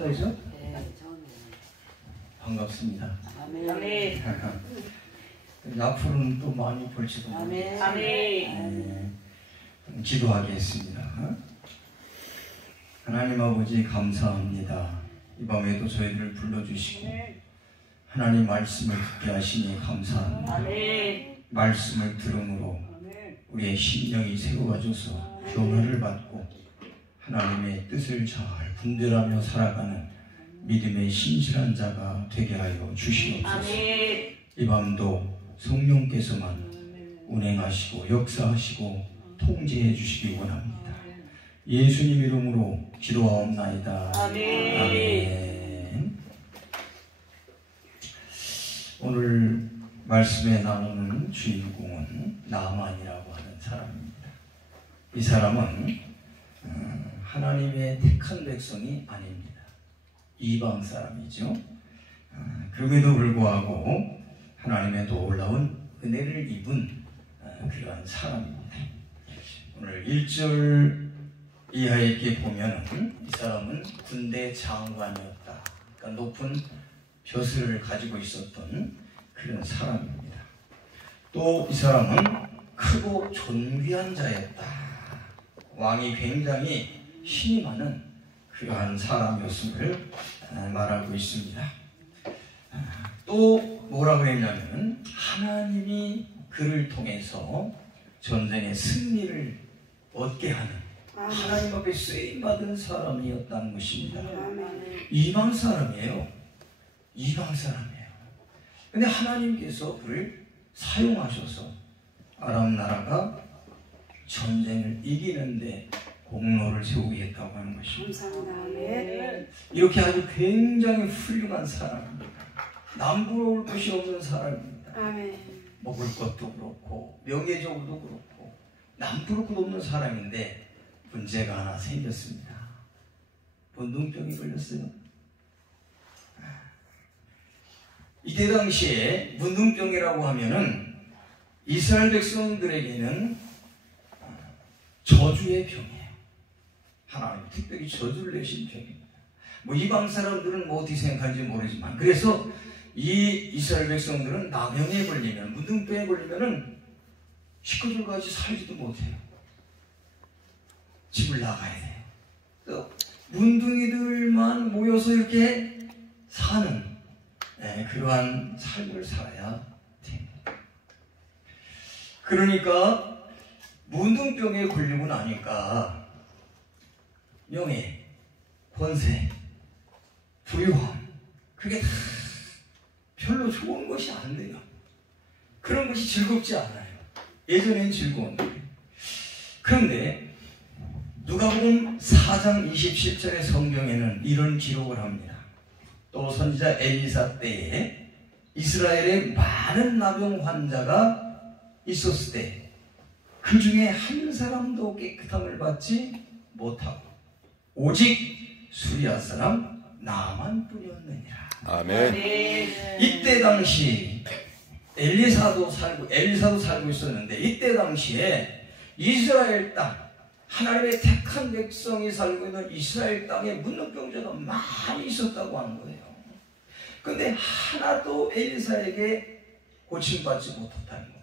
처음이죠? 네, 처음이에요. 반갑습니다. 아멘. 앞으로는 또 많이 볼지도 아멘. 아멘. 기도하겠습니다. 하나님 아버지 감사합니다. 이 밤에도 저희를 불러주시고 하나님 말씀을 듣게 하시니 감사합니다. 아멘. 말씀을 들음으로 우리의 심령이 새로워져서 변화를 받고 하나님의 뜻을 잘 분별하며 살아가는 믿음의 신실한 자가 되게 하여 주시옵소서. 아멘. 이 밤도 성령께서만 운행하시고 역사하시고 통제해 주시기 원합니다. 예수님 이름으로 기도하옵나이다. 아멘. 아멘. 오늘 말씀에 나누는 주인공은 나만이라고 하는 사람입니다. 이 사람은 하나님의 택한 백성이 아닙니다. 이방 사람이죠. 그럼에도 불구하고 하나님의 놀라운 은혜를 입은 그러한 사람입니다. 오늘 1절 이하에 이렇게 보면은 이 사람은 군대 장관이었다. 그러니까 높은 벼슬을 가지고 있었던 그런 사람입니다. 또 이 사람은 크고 존귀한 자였다. 왕이 굉장히 힘이 많은 그러한 사람이었음을 말하고 있습니다. 또 뭐라고 했냐면 하나님이 그를 통해서 전쟁의 승리를 얻게 하는 하나님 앞에 쓰임받은 사람이었다는 것입니다. 이방 사람이에요. 이방 사람이에요. 근데 하나님께서 그를 사용하셔서 아람 나라가 전쟁을 이기는데 공로를 세우겠다고 하는 것입니다. 이렇게 아주 굉장히 훌륭한 사람입니다. 남부러울 것이 없는 사람입니다. 먹을 것도 그렇고 명예적으로도 그렇고 남부러울 것도 없는 사람인데 문제가 하나 생겼습니다. 문둥병이 걸렸어요. 이때 당시에 문둥병이라고 하면은 이스라엘 백성들에게는 저주의 병이에요. 하나님 특별히 저주를 내신 병입니다. 뭐 이방 사람들은 뭐 어떻게 생각하는지 모르지만 그래서 이 이스라엘 백성들은 나병에 걸리면 문둥병에 걸리면은 식구들 같이 살지도 못해요. 집을 나가야 돼요. 또 문둥이들만 모여서 이렇게 사는 그러한 삶을 살아야 됩니다. 그러니까 문둥병에 걸리고 나니까 명예, 권세, 부유함 그게 다 별로 좋은 것이 안 돼요. 그런 것이 즐겁지 않아요. 예전엔 즐거운데. 그런데 누가복음 4장 27절의 성경에는 이런 기록을 합니다. 또 선지자 엘리사 때에 이스라엘에 많은 나병 환자가 있었을 때 그 중에 한 사람도 깨끗함을 받지 못하고 오직 수리아 사람 나만뿐이었느니라. 아멘. 이때 당시 엘리사도 살고 있었는데 이때 당시에 이스라엘 땅 하나님의 택한 백성이 살고 있는 이스라엘 땅에 문둥병자가 많이 있었다고 하는 거예요. 그런데 하나도 엘리사에게 고침받지 못했다는 겁니다.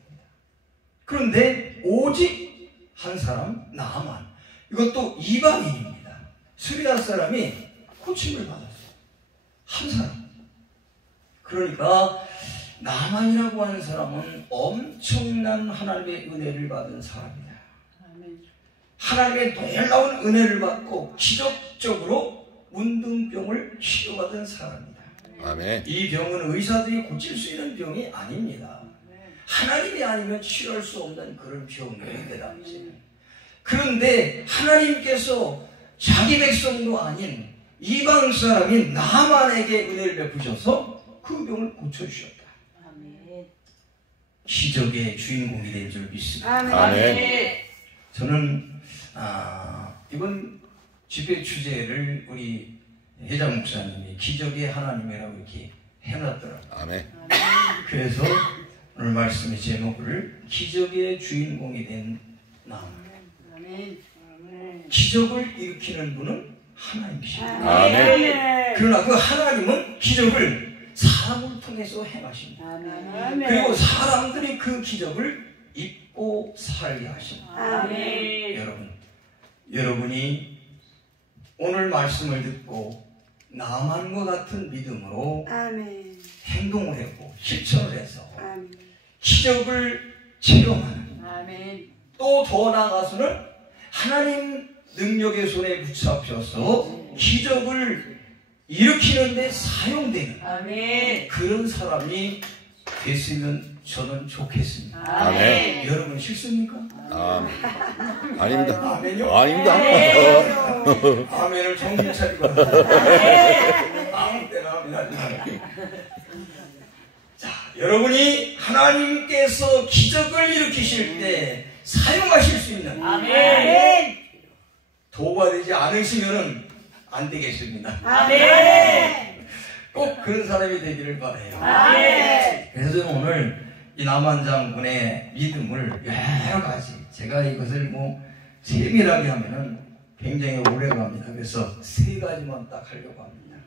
그런데 오직 한 사람 나만, 이것도 이방인입니다. 수리아 사람이 고침을 받았어요. 한 사람. 그러니까 나만이라고 하는 사람은 엄청난 하나님의 은혜를 받은 사람이다. 하나님의 놀라운 은혜를 받고 기적적으로 문둥병을 치료받은 사람이다. 아멘. 이 병은 의사들이 고칠 수 있는 병이 아닙니다. 하나님이 아니면 치료할 수 없는 그런 병이에요. 그 당시에는. 그런데 하나님께서 자기 백성도 아닌 이방 사람인 나만에게 은혜를 베푸셔서 그 병을 고쳐주셨다. 기적의 주인공이 된 줄 믿습니다. 아멘. 저는 이번 집회 주제를 우리 회장 목사님이 기적의 하나님이라고 이렇게 해놨더라고요. 아멘. 그래서 오늘 말씀의 제목을 기적의 주인공이 된 나무. 기적을 일으키는 분은 하나님이십니다. 아멘. 그러나 그 하나님은 기적을 사람을 통해서 행하십니다. 아멘. 그리고 사람들이 그 기적을 입고 살게 하십니다. 아멘. 여러분이 오늘 말씀을 듣고 나만과 같은 믿음으로 아멘. 행동을 했고 실천을 해서 아멘. 기적을 체험하는, 아멘. 또 더 나아가서는 하나님 능력의 손에 붙잡혀서 기적을 일으키는데 사용되는 아멘. 그런 사람이 됐으면 저는 좋겠습니다. 아멘. 여러분 싫습니까? 아닙니다. 아멘요? 아닙니다. 아멘을 정신 차리고 아무 때나 합니다. 자, 여러분이 하나님께서 기적을 일으키실 때 사용하실 수 있는 아멘. 도구가 되지 않으시면 안 되겠습니다. 아멘. 꼭 그런 사람이 되기를 바라요. 아멘. 그래서 저는 오늘 이 남한 장군의 믿음을 여러 가지, 제가 이것을 세밀하게 하면은 굉장히 오래 갑니다. 그래서 3가지만 딱 하려고 합니다.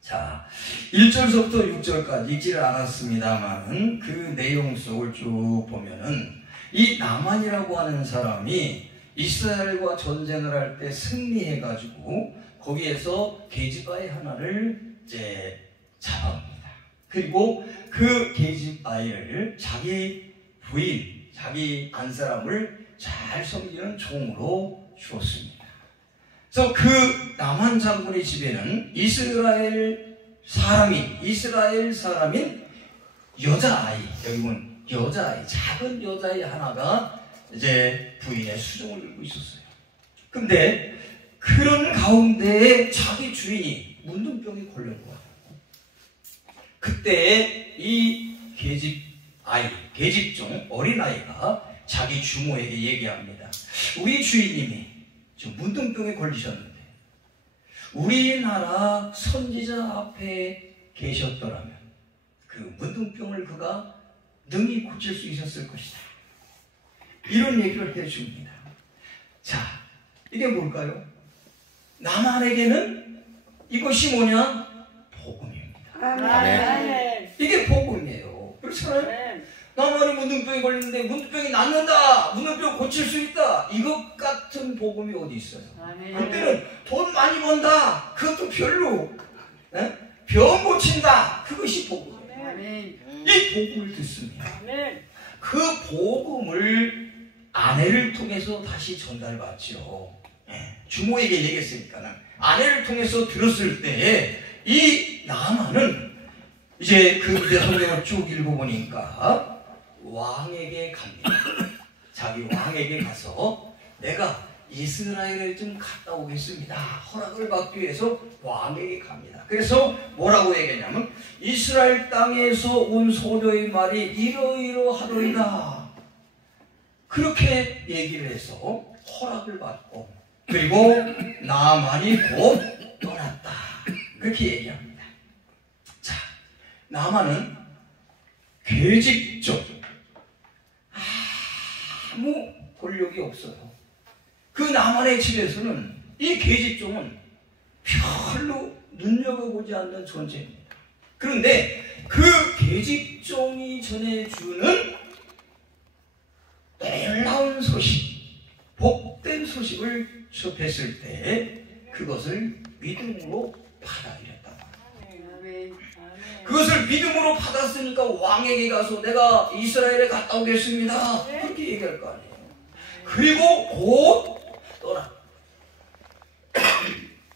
자, 1절서부터 6절까지 읽지를 않았습니다만 그 내용 속을 쭉 보면은 이 나만이라고 하는 사람이 이스라엘과 전쟁을 할 때 승리해가지고 거기에서 계집아이 하나를 이제 잡아옵니다. 그리고 그 계집아이를 자기 부인, 자기 안사람을 잘 섬기는 종으로 주었습니다. 그래서 그 나만 장군의 집에는 이스라엘 사람인 여자아이, 여기 보면 여자아이, 작은 여자아이 하나가 이제 부인의 수종을 들고 있었어요. 근데 그런 가운데에 자기 주인이 문둥병이 걸린 거야. 그때 이 계집종 어린아이가 자기 주모에게 얘기합니다. 우리 주인님이 지금 문둥병에 걸리셨는데 우리나라 선지자 앞에 계셨더라면 그 문둥병을 그가 능히 고칠 수 있었을 것이다. 이런 얘기를 해줍니다. 자, 이게 뭘까요? 나만에게는 이것이 뭐냐? 복음입니다. 아멘. 이게 복음이에요. 그렇잖아요? 나만이 문둥병에 걸리는데 문둥병이 낫는다, 문둥병 고칠 수 있다, 이것 같은 복음이 어디 있어요? 그때는 돈 많이 번다, 그것도 별로. 병 고친다, 그것이 복음이에요. 이 복음을 듣습니다. 그 복음을 아내를 통해서 다시 전달받죠. 주모에게 얘기했으니까는 아내를 통해서 들었을 때 이 나만은 이제 그 밑에 성경을 쭉 읽어보니까 왕에게 갑니다. 자기 왕에게 가서 내가 이스라엘에 좀 갔다 오겠습니다. 허락을 받기 위해서 왕에게 갑니다. 그래서 뭐라고 얘기했냐면 이스라엘 땅에서 온 소녀의 말이 이러이러하더이다. 그렇게 얘기를 해서 허락을 받고 그리고 나만이 곧 떠났다. 그렇게 얘기합니다. 자, 나만은 계집종, 아무 권력이 없어요. 그 나만의 집에서는 이 계집종은 별로 눈여겨보지 않는 존재입니다. 그런데 그 계집종이 전해주는 놀라운 소식, 복된 소식을 접했을 때 그것을 믿음으로 받아들였다. 그것을 믿음으로 받았으니까 왕에게 가서 내가 이스라엘에 갔다 오겠습니다. 그렇게 얘기할 거 아니에요. 그리고 곧 떠나.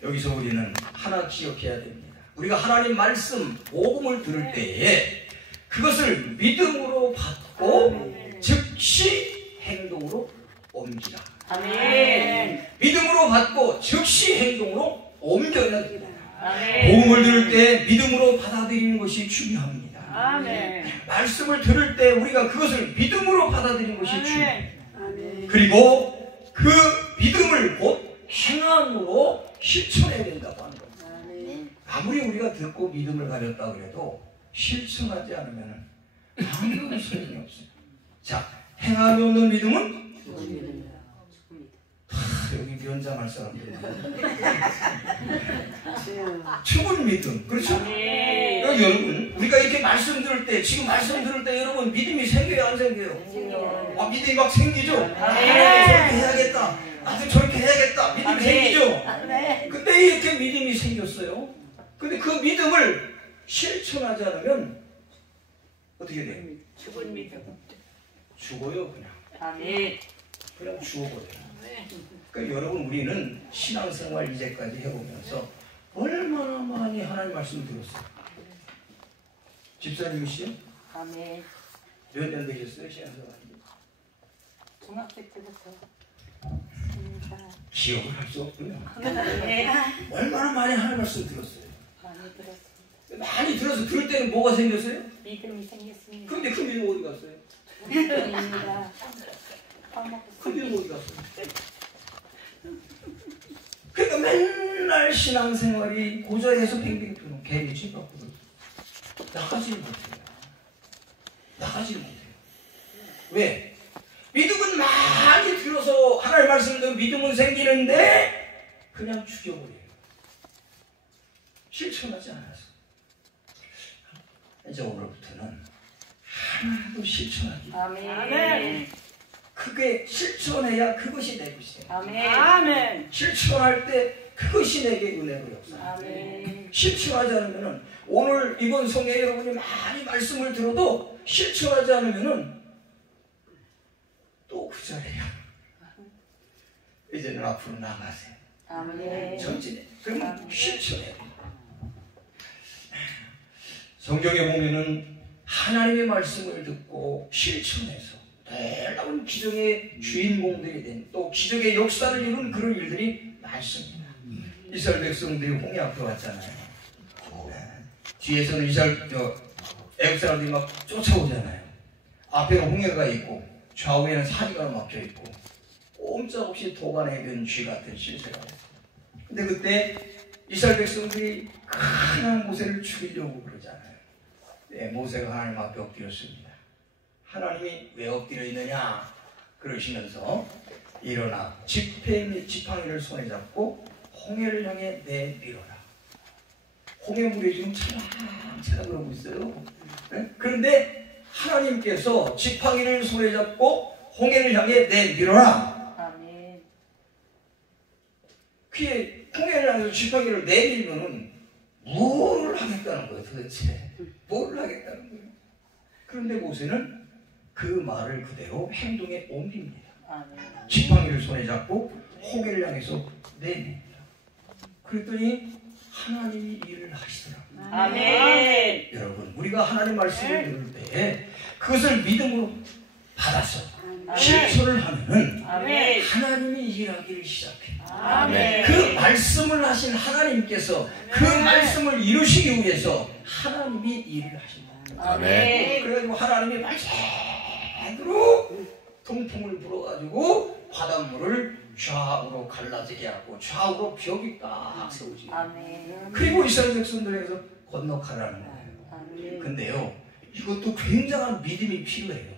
여기서 우리는 하나 기억해야 됩니다. 우리가 하나님 말씀, 복음을 들을 때에 그것을 믿음으로 받고 즉시 행동으로 옮기라. 아멘. 믿음으로 받고 즉시 행동으로 옮겨야 됩니다. 아멘. 복음을 들을 때 믿음으로 받아들이는 것이 중요합니다. 아멘. 말씀을 들을 때 우리가 그것을 믿음으로 받아들이는 것이 중요합니다. 아멘. 그리고 그 믿음을 곧 행함으로 실천해야 된다고 하는 겁니다. 아무리 우리가 듣고 믿음을 가졌다 그래도 실천하지 않으면 아무런 소용이 없어요. 자, 행함이 없는 믿음은 여기 면장할 사람들 죽은 믿음. 그렇죠? 아멘. 그러니까 여러분, 우리가 이렇게 말씀 들을 때, 지금 말씀 들을 때 여러분 믿음이 생겨요, 안 생겨요? 아, 믿음이 막 생기죠? 저렇게 해야겠다. 나도 저렇게 해야겠다. 믿음이 생기죠? 근데 이렇게 믿음이 생겼어요. 근데 그 믿음을 실천하지 않으면 어떻게 돼요? 죽은 믿음. 죽어요, 그냥. 아멘. 그냥 죽어버려요. 그러니까 여러분, 우리는 신앙생활 이제까지 해보면서 얼마나 많이 하나님 말씀 들었어요. 집사님이시죠? 아멘. 몇 년 되셨어요, 신앙생활? 중학교 때부터. 기억을 할 수 없고요. 네. 얼마나 많이 하나님 말씀 들었어요. 많이 들었습니다. 많이 들어서 들을 때는 뭐가 생겼어요? 믿음이 생겼습니다. 근데 그 믿음 어디 갔어요? 믿음입니다. 그 믿음 어디 갔어요? 그러니까 맨날 신앙생활이 고자리에서 빙빙 도는 개미지 밖으로 나가지를 못해요. 나가지를 못해요. 왜? 믿음은 많이 들어서 하나님 말씀도 믿음은 생기는데 그냥 죽여버려요. 실천하지 않아서. 이제 오늘부터는 하나도 실천하기. 아멘. 그게 실천해야 그것이 내 것이 돼요. 아멘. 실천할 때 그것이 내게 은혜로 역사해요. 아멘. 실천하지 않으면은 오늘 이번 성경에 여러분이 많이 말씀을 들어도 실천하지 않으면은 또 그 자리에요. 이제는 앞으로 나가세요. 아멘. 전진해. 그러면 실천해야 돼요. 성경에 보면은 하나님의 말씀을 듣고 실천해서 놀라운 기적의 주인공들이 된, 또 기적의 역사를 이룬 그런 일들이 많습니다. 이스라엘 백성들이 홍해 앞에 왔잖아요. 뒤에서는 애국 사람들이 막 쫓아오잖아요. 앞에는 홍해가 있고 좌우에는 사지가 막혀 있고 꼼짝없이 도가내던 쥐 같은 실세가 됐어요. 근데 그때 이스라엘 백성들이 큰 모세를 죽이려고 그러잖아요. 네, 모세가 하나님 앞에 엎드렸습니다. 하나님이 왜 엎드려 있느냐 그러시면서 일어나 지팡이를 손에 잡고 홍해를 향해 내밀어라. 홍해물이 지금 차랑차랑 그러고 있어요. 네? 그런데 하나님께서 지팡이를 손에 잡고 홍해를 향해 내밀어라. 아멘. 그게 홍해를 향해서 지팡이를 내밀면은 뭘 하겠다는 거예요, 도대체? 뭘 하겠다는 거예요? 그런데 모세는 그 말을 그대로 행동에 옮깁니다. 아멘. 지팡이를 손에 잡고 홍해를 향해서 내밉니다. 그랬더니 하나님이 일을 하시더라고요. 아멘. 여러분, 우리가 하나님 말씀을 들을 때 그것을 믿음으로 받아서 실천을 하면은 아멘. 하나님이 일하기를 시작해요. 아멘. 그 말씀을 하신 하나님께서 그 말씀을 이루시기 위해서 하나님이 일을 하신다. 아멘. 그래가지고 하나님이 말씀대로 동풍을 불어가지고 바닷물을 좌우로 갈라지게 하고 좌우로 벽이 딱 세우지. 아멘. 그리고 이스라엘 백성들에게서 건너가라는 거예요. 아멘. 근데요, 이것도 굉장한 믿음이 필요해요.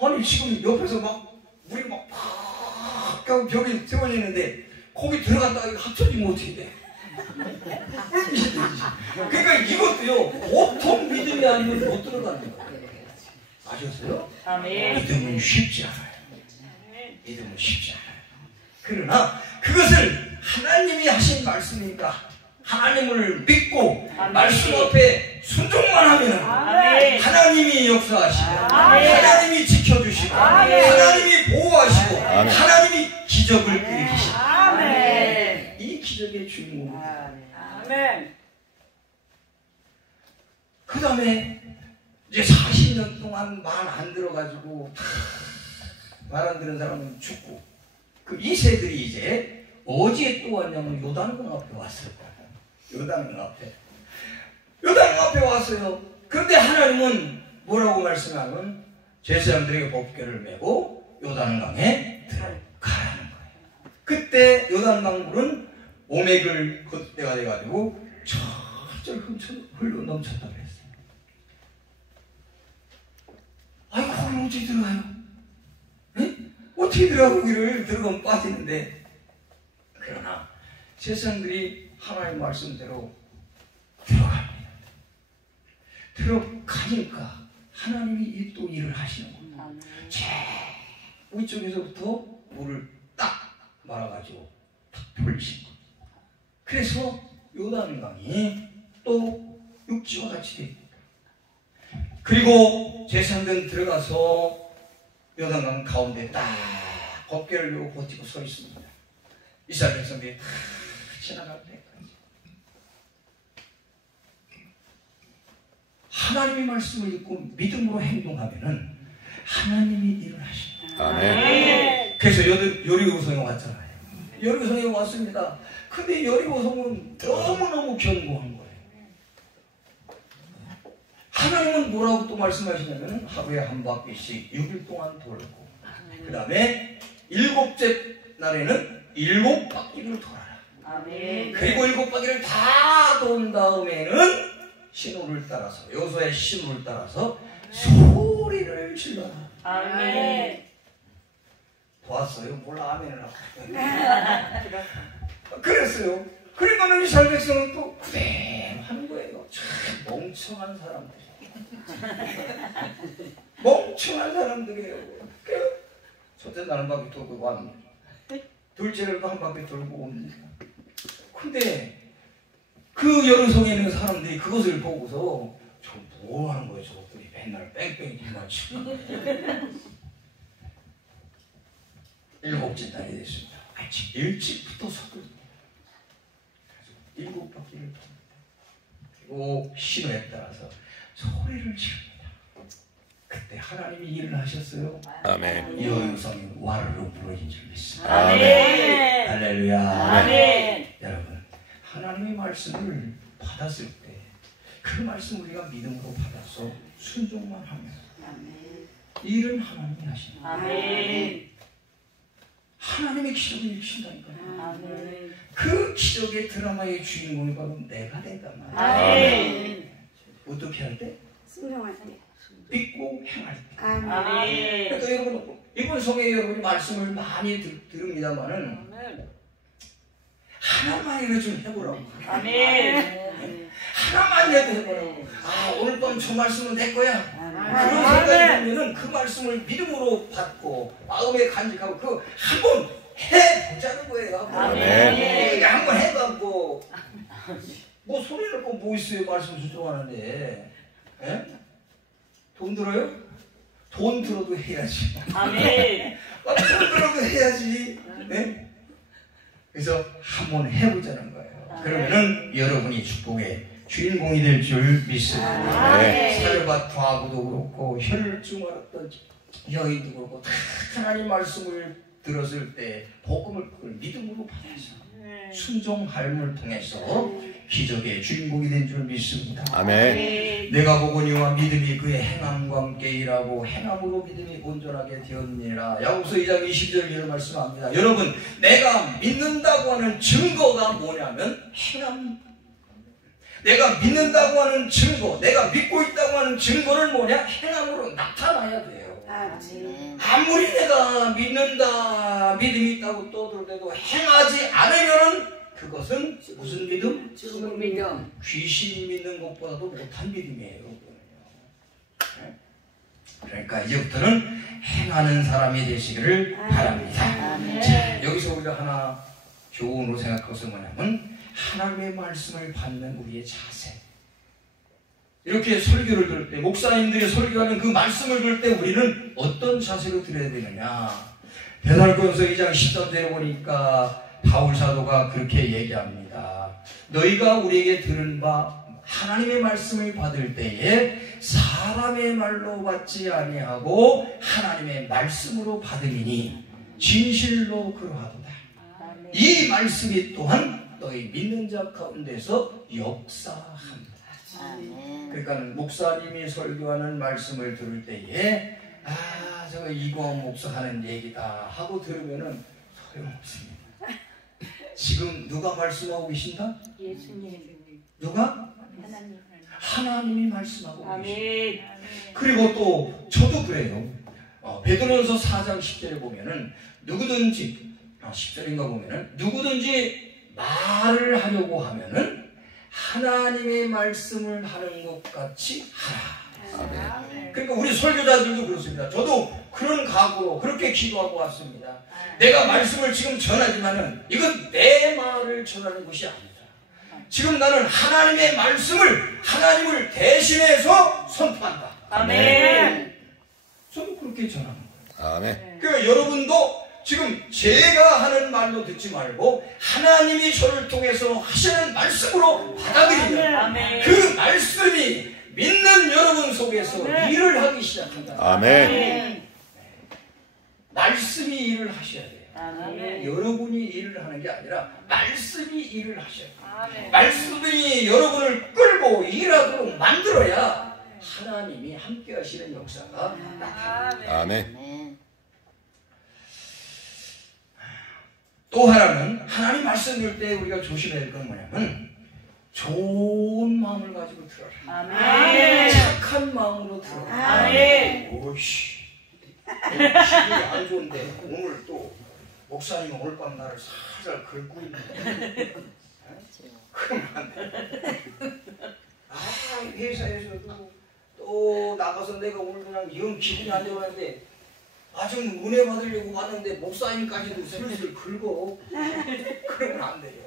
아니 지금 옆에서 막 물이 막 팍 하고 벽이 세워지는데 거기 들어갔다가 이거 합쳐지면 어떻게 돼? 그러니까 이것도요, 보통 믿음이 아니면 못 들어가는 거예요. 아셨어요? 아멘. 믿음은 쉽지 않아요. 믿음은 쉽지 않아요. 그러나 그것을 하나님이 하신 말씀이니까 하나님을 믿고 아멘. 말씀 앞에 순종만 하면 아멘. 하나님이 역사하시고 아멘. 하나님이 지켜주시고 아멘. 하나님이 보호하시고 아멘. 하나님이 기적을 일으키시고 아멘. 이 기적의 주인공입니다. 아멘. 그 다음에 이제 40년 동안 말 안 들어가지고 말 안 들은 사람은 죽고 그 이세들이 이제 어디에 또 왔냐면 요단강 앞에 왔어요. 요단강 앞에 왔어요. 그런데 하나님은 뭐라고 말씀하면 제사장들에게 법궤를 메고 요단강에 들어가라는 거예요. 그때 요단강 물은 오맥을 걷대가 돼가지고 철철 흘러 넘쳤다고 했어요. 아니 거기 어떻게 들어가요? 네? 어떻게 들어가 거기를 들어가면 빠지는데. 그러나 제사장들이 하나님 말씀대로 들어갑니다. 들어가니까 하나님이 또 일을 하시는 거예요. 제 위쪽에서부터 물을 딱 말아가지고 탁 돌리신 거예요. 그래서 요단강이 또 육지와 같이 됩니다. 그리고 제사장들은 들어가서 요단강 가운데 딱 법궤를 들고 버티고 서 있습니다. 이스라엘 백성들이 다 지나갈 때까지 하나님의 말씀을 듣고 믿음으로 행동하면은 하나님이 일을 하십니다. 아멘. 그래서 여리고성에 왔잖아요. 여리고성에 왔습니다. 근데 여리고성은 너무너무 견고한 거예요. 하나님은 뭐라고 또 말씀하시냐면 하루에 한 바퀴씩 6일 동안 돌고 그 다음에 7째 날에는 7바퀴를 돌아라. 아멘. 그리고 7바퀴를 다 돈 다음에는 신호를 따라서 여호수아의 신호를 따라서 소리를 질러라. 아멘. 보았어요? 몰라 아멘을 하고 그랬어요. 그러니까 이스라엘 백성은 또 그대로 하는 거예요. 참 멍청한 사람들. 멍청한 사람들이에요. 그래요. 첫째 날 한 바퀴 돌고 왔는데 둘째 날도 한 바퀴 돌고 옵니다. 근데 그 여름성에 있는 사람들이 그것을 보고서 저 뭐 하는 거예요? 저것들이 맨날 뺑뺑이만 치고 7째 날이 됐습니다. 아침 일찍부터 섰거든요. 그래서 7바퀴를 돕니다. 그리고 신호에 따라서 소리를 지릅니다. 그때 하나님이 일을 하셨어요. 아멘. 이 여성이 와르르 부러진 줄 믿습니다. 아멘. 할렐루야. 아멘. 여러분, 하나님의 말씀을 받았을 때 그 말씀 우리가 믿음으로 받아서 순종만 하면 일은 하나님이 하십니다. 아멘. 하나님의 기적을 일으킨다니까요. 아멘. 그 기적의 드라마의 주인공이 바로 내가 된단 말이에요. 아멘. 어떻게 할 때? 순종할 때. 믿고 행할 때. 아멘. 그러니까 여러분, 이번 성에 여러분이 말씀을 많이 들읍니다만은 하나만이라도 좀 해보라고. 아멘. 하나만이라도 해보라고. 아, 오늘 밤 저 말씀은 내 거야. 그런 생각이 들면은 그 말씀을 믿음으로 받고 마음에 간직하고 그 한번 해보자는 거예요. 아멘. 한번 해봐고 뭐 소리를 꼭 뭐 있어요. 말씀 수정하는데 돈 들어요? 돈 들어도 해야지. 아멘. 돈 들어도 해야지. 네? 그래서 한번 해보자는 거예요. 그러면은 여러분이 축복의 주인공이 될 줄 믿습니다. 네. 사르밧하고도 그렇고 혈증 앓았던 여인도 그렇고 다 하나님 말씀을 들었을 때 복음을 그걸 믿음으로 받아서 순종함을 통해서 기적의 주인공이 된 줄 믿습니다. 아멘. 내가 보거니와 믿음이 그의 행함과 함께 일하고 행함으로 믿음이 온전하게 되었느니라. 야고보서 2장 20절 이런 말씀합니다. 여러분, 내가 믿는다고 하는 증거가 뭐냐면 행함. 내가 믿는다고 하는 증거, 내가 믿고 있다고 하는 증거는 뭐냐? 행함으로 나타나야 돼요. 아무리 내가 믿는다, 믿음이 있다고 떠들어도 행하지 않으면은 그것은 무슨 믿음? 죽은 믿음. 귀신이 믿는 것보다도 못한 믿음이에요. 그러니까 이제부터는 행하는 사람이 되시기를 바랍니다. 자, 여기서 우리가 하나 교훈으로 생각할 것은 뭐냐면 하나님의 말씀을 받는 우리의 자세. 이렇게 설교를 들을 때, 목사님들이 설교하는 그 말씀을 들을 때 우리는 어떤 자세로 들어야 되느냐. 데살로니가서 2장 13절에 보니까 바울 사도가 그렇게 얘기합니다. 너희가 우리에게 들은 바 하나님의 말씀을 받을 때에 사람의 말로 받지 아니하고 하나님의 말씀으로 받으리니 진실로 그러하도다. 이 말씀이 또한 너희 믿는 자 가운데서 역사합니다. 그러니까 목사님이 설교하는 말씀을 들을 때에 저거 이광 목사 하는 얘기다 하고 들으면은 소용없습니다. 지금 누가 말씀하고 계신다? 예수님. 누가? 하나님. 하나님이 말씀하고 계십니다. 아멘. 그리고 또 저도 그래요. 베드로전서 4장 10절에 보면은 누구든지 10절인가 보면은 누구든지 말을 하려고 하면은 하나님의 말씀을 하는 것 같이 하라. 그러니까 우리 설교자들도 그렇습니다. 저도 그런 각오로 그렇게 기도하고 왔습니다. 내가 말씀을 지금 전하지만은 이건 내 말을 전하는 것이 아니다. 지금 나는 하나님의 말씀을 하나님을 대신해서 선포한다. 아멘. 저는 그렇게 전하는 거예요. 아멘. 그러니까 여러분도 지금 제가 하는 말로 듣지 말고 하나님이 저를 통해서 하시는 말씀으로 받아들이면 아멘. 그 말씀이 믿는 여러분 속에서 일을 하기 시작한다. 아멘. 말씀이 일을 하셔야 돼요. 아멘. 여러분이 일을 하는 게 아니라 말씀이 일을 하셔야 돼요. 아멘. 말씀이 여러분을 끌고 일하도록 만들어야 하나님이 함께 하시는 역사가 나타납니다. 아멘. 또 하나는 하나님 말씀 들 때 우리가 조심해야 될 건 뭐냐면 좋은 마음을 가지고 들어라. 아멘. 착한 마음으로 들어라. 아멘. 오씨, 기분이 안 좋은데 오늘 또 목사님 오늘 밤 나를 살살 긁고 있는데 그러면 안 돼. 아, 회사에서도 또 나가서 내가 오늘 그냥 영 기분이 안 좋았는데 좀 은혜 받으려고 왔는데 목사님까지도 슬슬 긁어. 그러면 안 돼요.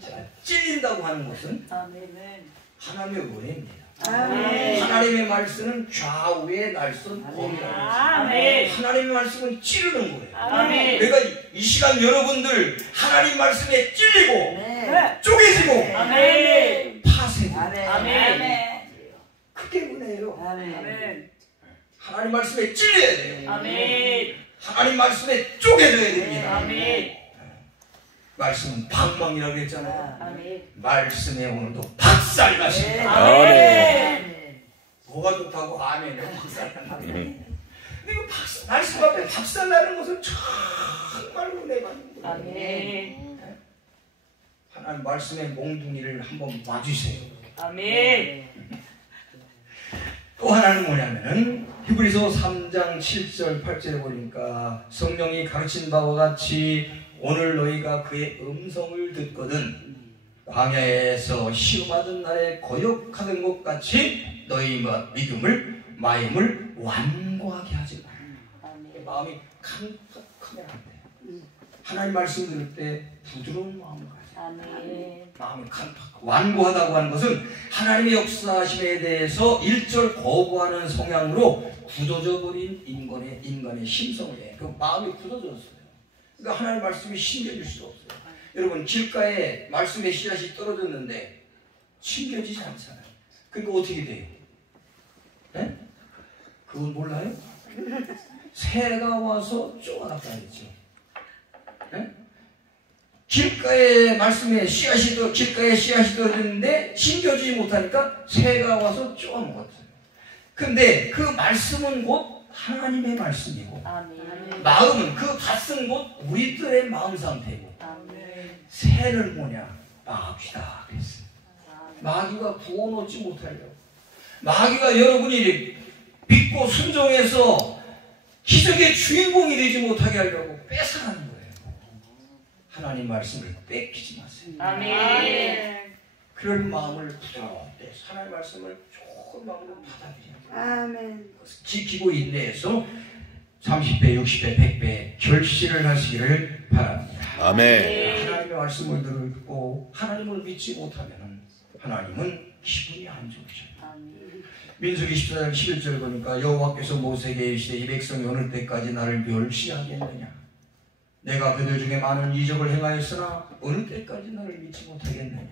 자, 찔린다고 하는 것은 하나님의 은혜입니다. 아멘. 하나님의 말씀은 좌우의 날선 검이라고 아멘. 했어요. 하나님의 말씀은 찌르는 거예요. 아멘. 그러니까 이 시간 여러분들 하나님 말씀에 찔리고 쪼개지고 아멘. 파쇄되고 아멘. 그게 은혜예요. 아멘. 하나님 말씀에 찔려야 돼요. 아멘. 하나님 말씀에 쪼개져야 됩니다. 아멘. 말씀은 방망이라고 했잖아요. 아멘. 말씀에 오늘도 박살나신다. 아멘. 뭐가 좋다고 아멘이요. 박살난다. 근데 이거 말씀 앞에 박살나는 것은 정말 은혜 받는 거예요. 아멘. 하나님 말씀의 몽둥이를 한번 봐주세요. 아멘. 또 하나는 뭐냐면은 히브리서 3장 7절 8절에 보니까 성령이 가르친 바와 같이 오늘 너희가 그의 음성을 듣거든 광야에서 시험하던 날에 거역하던 것 같이 너희 믿음을 마음을 완고하게 하지 마라. 마음이 칸칸하면 안 돼요. 하나님 말씀 들을 때 부드러운 마음을 가져요. 마음을 칸팍 완고하다고 하는 것은 하나님의 역사하심에 대해서 일절 거부하는 성향으로 굳어져 버린 인간의 심성을 해요. 그 마음이 굳어졌어요. 그러니까 하나님 말씀이 심겨질 수가 없어요. 여러분 길가에 말씀의 씨앗이 떨어졌는데 심겨지지 않잖아요. 그러니까 어떻게 돼요? 네? 그건 몰라요? 새가 와서 쪼아놨다겠죠. 네? 길가에 말씀에 길가에 씨앗이 떨어졌는데 심겨지지 못하니까 새가 와서 쪼아먹었어요. 근데 그 말씀은 곧 하나님의 말씀이고 마음은 그 갓은 곧 우리들의 마음 상태고 새는 뭐냐? 마귀다 그랬어요. 마귀가 부어놓지 못하려고 마귀가 여러분이 믿고 순종해서 기적의 주인공이 되지 못하게 하려고 뺏어가는 거예요. 하나님 말씀을 뺏기지 마세요. 아멘. 그런 마음을 부드럽게 하나님 말씀을 좋은 마음으로 받아들여야 돼요. 지키고 인내해서 30배, 60배, 100배 결실을 하시기를 바랍니다. 아멘. 하나님의 말씀을 듣고 하나님을 믿지 못하면 하나님은 기분이 안 좋으셔요. 민수기 14장 11절 보니까 여호와께서 모세에게 이르시되 이 백성이 어느 때까지 나를 멸시하겠느냐 내가 그들 중에 많은 이적을 행하였으나 어느 때까지 나를 믿지 못하겠느냐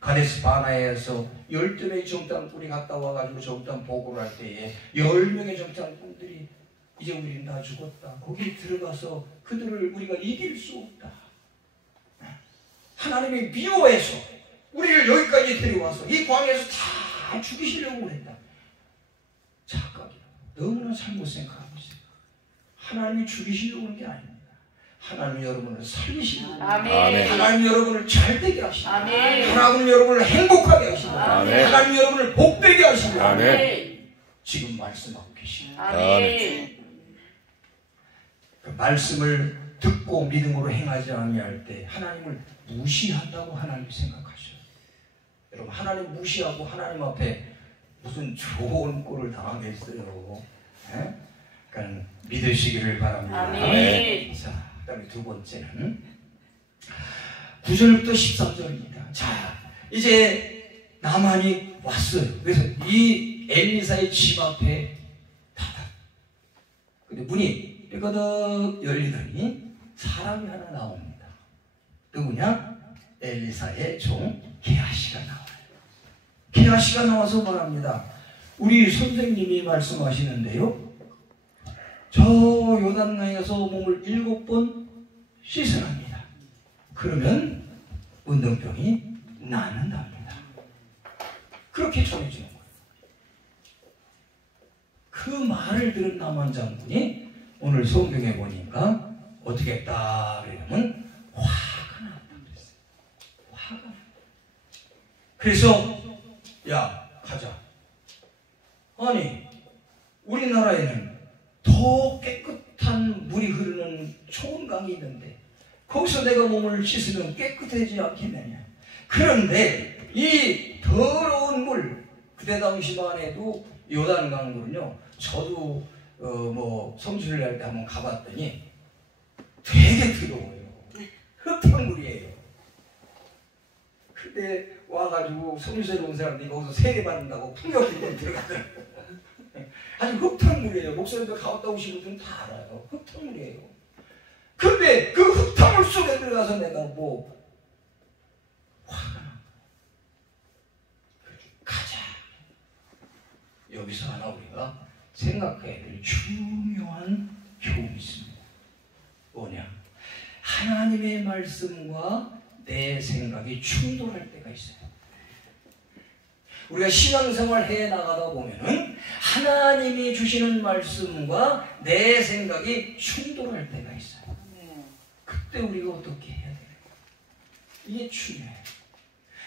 가데스 바나에서 12명의 정탐꾼이 갔다 와가지고 정탐 보고를 할 때에 10명의 정탐꾼들이 이제 우리는 다 죽었다. 거기 들어가서 그들을 우리가 이길 수 없다. 하나님이 미워해서 우리를 여기까지 데려와서 이 광야에서 다 죽이시려고 했다. 착각이야. 너무나 잘못 생각하고 있어요. 하나님이 죽이시려고 하는 게 아닙니다. 하나님이 여러분을 살리시고 아멘. 하나님이 여러분을 잘되게 하시고 아멘. 하나님이 여러분을 행복하게 하시고 아멘. 하나님이 여러분을 복되게 하시고 아멘. 지금 말씀하고 계십니다. 아멘. 그 말씀을 듣고 믿음으로 행하지 아니할 때 하나님을 무시한다고 하나님 생각하셔요. 여러분, 하나님 무시하고 하나님 앞에 무슨 좋은 꼴을 당하겠어요. 예? 그러니까 믿으시기를 바랍니다. 아멘. 자, 그다음에 두 번째는 9절부터 13절입니다. 자, 이제 나만이 왔어요. 그래서 이 엘리사의 집 앞에 닫아. 근데 문이 삐거덕 열리더니 사람이 하나 나옵니다. 누구냐? 엘리사의 종 게하시가 나와요. 게하시가 나와서 말합니다. 우리 선생님이 말씀하시는데요, 저 요단강에서 몸을 7번 씻으랍니다. 그러면 문둥병이 낫는답니다. 그렇게 전해주는 거예요. 그 말을 들은 남한 장군이 오늘 성경에 보니까 어떻게 했다 그러면 화가 났다 그랬어요. 화가 났다. 그래서 야, 가자. 아니, 우리나라에는 더 깨끗한 물이 흐르는 좋은 강이 있는데 거기서 내가 몸을 씻으면 깨끗하지 않겠느냐. 그런데 이 더러운 물, 그때 당시만 해도 요단강물은요, 저도 성지순례 할 때 한번 가봤더니 되게 더러워요. 흙탕물이에요. 그때 와가지고 성지순례 온 사람들이 거기서 세례 받는다고 풍경길에 들어가더라고요. 아주 흙탕물이에요. 목사님들 가봤다 오신 분들은 다 알아요. 흙탕물이에요. 근데 그 흙탕물 속에 들어가서 내가 화가 나. 가자. 여기서 하나 우리가 생각해야 될 중요한 교훈이 있습니다. 뭐냐? 하나님의 말씀과 내 생각이 충돌할 때가 있어요. 우리가 신앙생활 해 나가다 보면은 하나님이 주시는 말씀과 내 생각이 충돌할 때가 있어요. 그때 우리가 어떻게 해야 돼요? 이게 중요해요.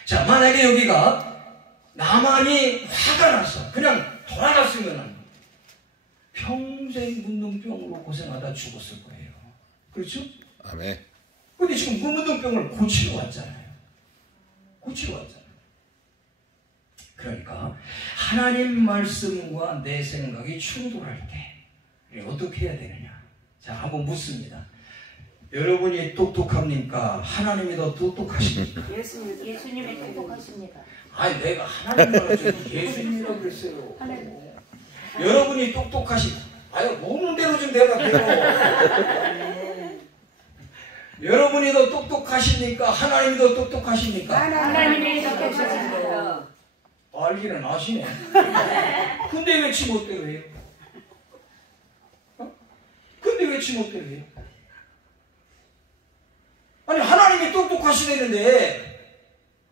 자, 만약에 여기가 나만이 화가 나서 그냥 돌아갔으면 평생 문둥병으로 고생하다 죽었을 거예요. 그렇죠? 아멘. 근데 지금 그 문둥병을 고치러 왔잖아요. 고치러 왔잖아요. 그러니까 하나님 말씀과 내 생각이 충돌할 때 어떻게 해야 되느냐? 자, 한번 묻습니다. 여러분이 똑똑합니까? 하나님이 더 똑똑하십니까? 예수님이 똑똑하십니다. 아니, 내가 하나님이라고 했지 예수님이라고 그랬어요. 여러분이 아유, 묻는 대로 좀 대답해요. 여러분이 더 똑똑하십니까? 하나님이 더 똑똑하십니까? 하나님이 똑똑하십니다. 알기는 아시네. 근데 왜 지멋대로 해요? 근데 왜 지멋대로 해요? 아니, 하나님이 똑똑하시다는데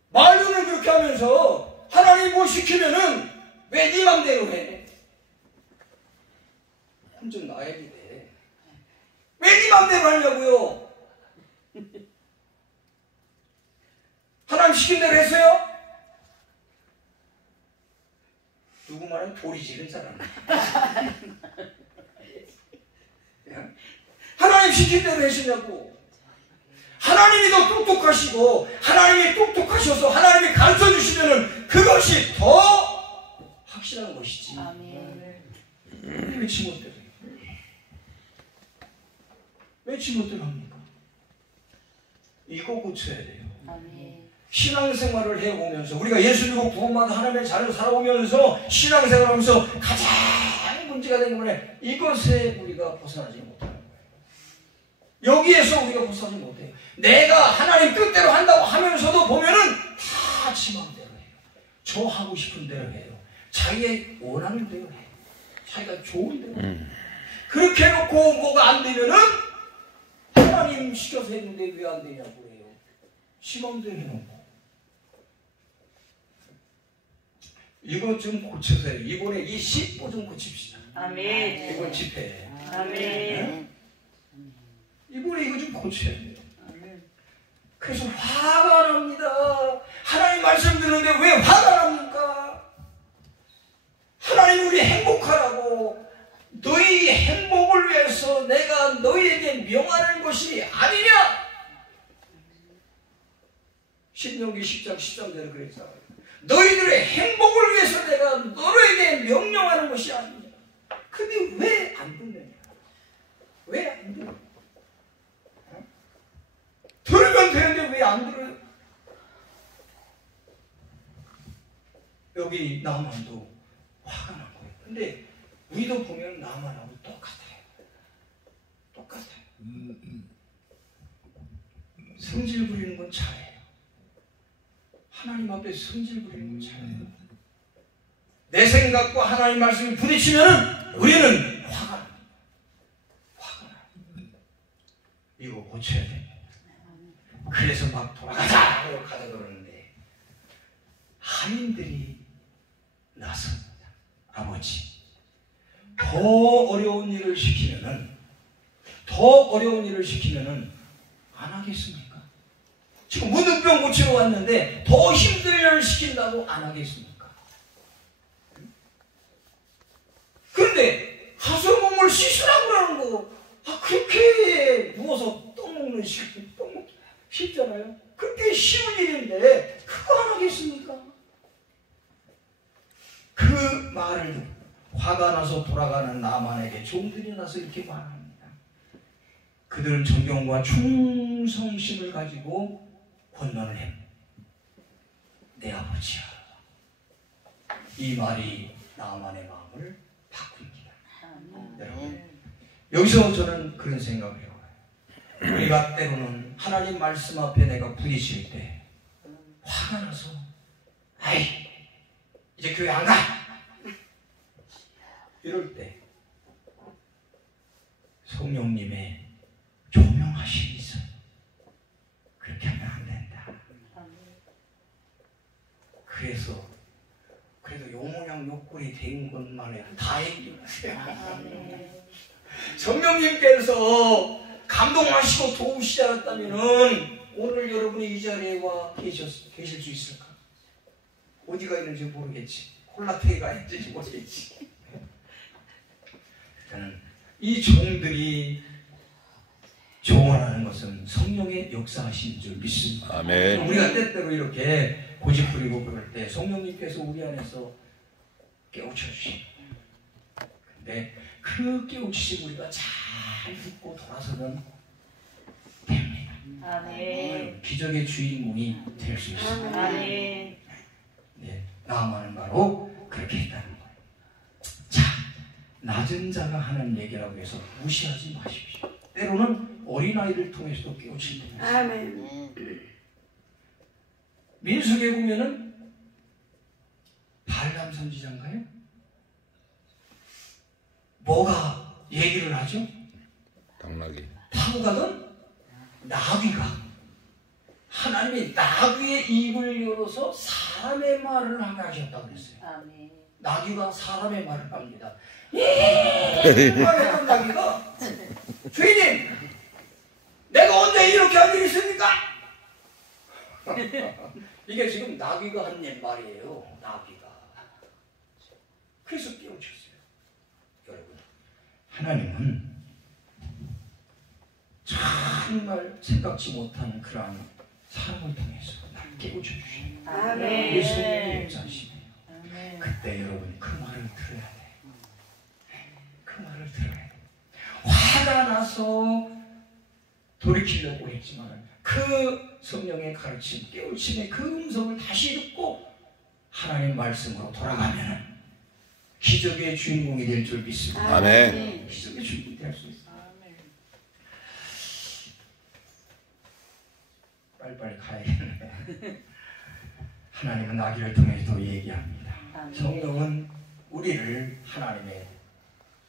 말로는 그렇게 하면서 하나님이 뭘 시키면은 왜 네 맘대로 해? 혼좀 나야지 돼. 왜 네 맘대로 하냐고요? 하나님 시킨 대로 했어요? 누구 말은 돌이 지른 사람. 하나님 시킨 대로 하시냐고. 하나님이 더 똑똑하시고 하나님이 똑똑하셔서 하나님이 가르쳐 주시면은 그것이 더 확실한 것이지. 아멘. 왜 지멋대로 해요? 왜 지멋대로 합니까? 이거 고쳐야 돼요. 아멘. 신앙생활을 해오면서 우리가 예수 믿고 구원받아 하나님의 자녀로 살아오면서 신앙생활하면서 가장 문제가 되는 거는 이것에 우리가 벗어나지 못하는 거예요. 여기에서 우리가 벗어나지 못해요. 내가 하나님 뜻대로 한다고 하면서도 보면은 다 지 맘대로 해요. 저 하고 싶은 대로 해요. 자기의 원하는 대로 해요. 자기가 좋은 대로 해요. 그렇게 해놓고 뭐가 안 되면은 하나님 시켜서 했는데 왜 안 되냐고 해요. 지 맘대로 해놓고. 이거 좀 고쳐서 해요. 이번에 이 10보 좀 고칩시다. 아멘. 이번 집회. 아멘. 이번에 이거 좀 고쳐야 돼요. 그래서 화가 납니다. 하나님 말씀 듣는데 왜 화가 납니까? 하나님 우리 행복하라고 너희 행복을 위해서 내가 너희에게 명하는 것이 아니냐? 신명기 10장 13절에 그랬잖아요. 너희들의 행복을 위해서 내가 너희에게 명령하는 것이 아니냐? 근데 왜 안 듣느냐? 왜 안 들어? 들으면 되는데 왜 안 들어요? 여기 나만도 화가 난 거예요. 근데 우리도 보면 나만하고 똑같아요. 똑같아요. 성질 부리는 건 잘해요. 하나님 앞에 성질 부리는 건 잘해요. 내 생각과 하나님 말씀이 부딪히면 우리는 화가 납니다. 화가 나요. 이거 고쳐야 됩니다. 그래서 막 돌아가자 하고 가자 그러는데 하인들이 나섭니다. 아버지, 더 어려운 일을 시키면은 안 하겠습니까? 지금 문둥병 고치러 왔는데 더 힘든 일을 시킨다고 안 하겠습니까? 그런데 가서 몸을 씻으라고 그러는 거, 그렇게 누워서 떡 먹는 떡 먹기 쉽잖아요. 그렇게 쉬운 일인데 그거 안 하겠습니까? 그 말을 듣고 화가 나서 돌아가는 나만에게 종들이 나서 이렇게 말합니다. 그들은 정경과 충성심을 가지고 권면을 해. 내 아버지야. 이 말이 나만의 마음을 바꿉니다. 여러분, 여기서 저는 그런 생각을 해요. 우리가 때로는 하나님 말씀 앞에 내가 부딪힐 때 화가 나서 아이 이제 교회 안 가! 이럴 때 성령님의 조명하심이 있어요. 그렇게 하면 안 된다. 그래도 요 모양 요 꼴이 된 것만 해도 다행히 하세요. 성령님께서 감동하시고 도우시지 않았다면 오늘 여러분이 이 자리에 와 계실 수 있을까? 어디가 있는지 모르겠지. 콜라테가 있는지 모르겠지. 저는 이 종들이 조언하는 것은 성령의 역사하신 줄 믿습니다. 아멘. 우리가 때때로 이렇게 고집 부리고 그럴 때 성령님께서 우리 안에서 깨우쳐 주십니다. 근데 그 깨우치심 우리가 잘 듣고 돌아서면 됩니다. 아멘. 기적의 주인공이 될 수 있습니다. 아멘. 네, 나아만은 바로 그렇게 했다는 거예요. 자, 낮은 자가 하는 얘기라고 해서 무시하지 마십시오. 때로는 어린아이를 통해서도 깨우칠 때가 있어요. 아멘. 민수기에 보면은 발람 선지자인가요? 뭐가 얘기를 하죠? 당나귀. 타고 가던 나귀가 하나님이 나귀의 입을 열어서 사람의 말을 하게 하셨다고 그랬어요. 아멘. 나귀가 사람의 말을 합니다. 이랬던 나귀가 주인님, 내가 언제 이렇게 할 일이 있습니까? 이게 지금 나귀가 한 말이에요. 나귀가. 그래서 깨우쳤어요. 여러분, 하나님은 정말 생각지 못한 그러한 사람을 통해서 날 깨우쳐 주십니다. 아멘. 예수님의 역사하시네요. 아멘. 그때 여러분이 그 말을 들어야 돼. 그 말을 들어야 돼. 화가 나서 돌이키려고 했지만 그 성령의 가르침, 깨우침의 그 음성을 다시 듣고 하나님 말씀으로 돌아가면 기적의 주인공이 될 줄 믿습니다. 아멘. 기적의 주인공이 될 수 있어요. 빨리빨리 가야겠네. 하나님은 나귀를 통해서 얘기합니다. 성령은 우리를 하나님의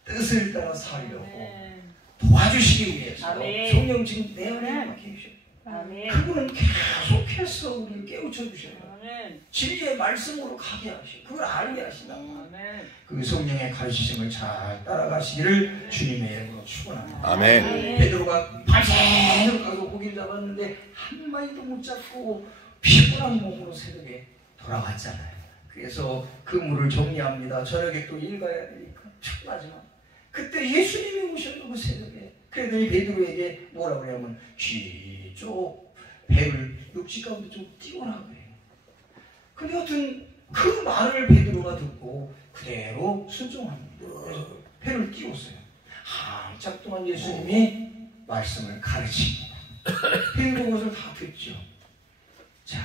뜻을 따라 살려고 도와주시기 위해서 아멘. 성령 지금 내 안에 박혀 계셔요. 아멘. 그분은 계속해서 우리를 깨우쳐 주셔요. 아멘. 진리의 말씀으로 가게 하시고 그걸 알게 하시다. 아멘. 그 성령의 가르치심을 잘 따라가시기를 주님의 이름으로 축원합니다. 아멘. 베드로가 밤새도록 가서 고기를 잡았는데 한 마리도 못 잡고 피곤한 몸으로 새벽에 돌아왔잖아요. 그래서 그 물을 정리합니다. 저녁에 또 일 가야 되니까 피곤하지만 그때 예수님이 오셨다고 새벽에. 그랬더니 베드로에게 뭐라고 그러냐면 쥐쪽 배를 육지 가운데 좀 띄워라 그래요. 근데 하여튼 그 말을 베드로가 듣고 그대로 순종합니다. 그래서 배를 띄웠어요. 한참 동안 예수님이 말씀을 가르칩니다. 베드로가 그것을 다 듣죠. 자,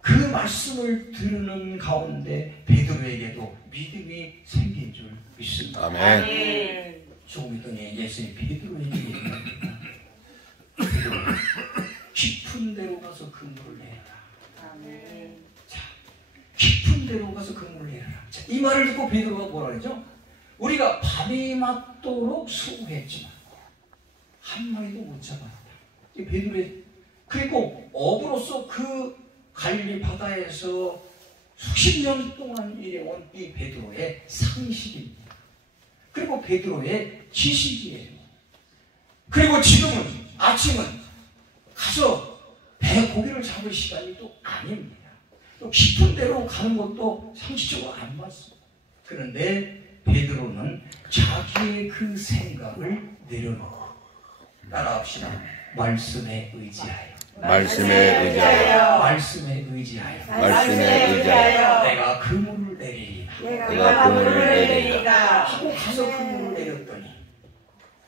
그 말씀을 들으는 가운데 베드로에게도 믿음이 생긴 줄 믿습니다. 아멘. 조금 있더니 예수님이 베드로에게 얘기합니다. 베드로, 깊은 데로 가서 그물을 내라. 아멘. 자, 깊은 데로 가서 그물을 내라. 자, 이 말을 듣고 베드로가 뭐라 그러죠? 우리가 밤이 맞도록 수고했지만 한 마리도 못 잡았다. 이 베드로의 그리고 어부로서 그 갈릴리 바다에서 수십 년 동안 일해온 이 베드로의 상식입니다. 그리고 베드로의 지식이에요. 그리고 지금은 아침은 가서 배 고기를 잡을 시간이 또 아닙니다. 또 깊은 데로 가는 것도 상식적으로 안 맞습니다. 그런데 베드로는 자기의 그 생각을 내려놓고 따라합시다. 말씀에 의지하여. 말씀에 의지하여. 말씀에 의지하여. 말씀에 의지하여. 내가 그물을 내리리라. 내가 그물을 내리리라. 하고 가서 그물을 내렸더니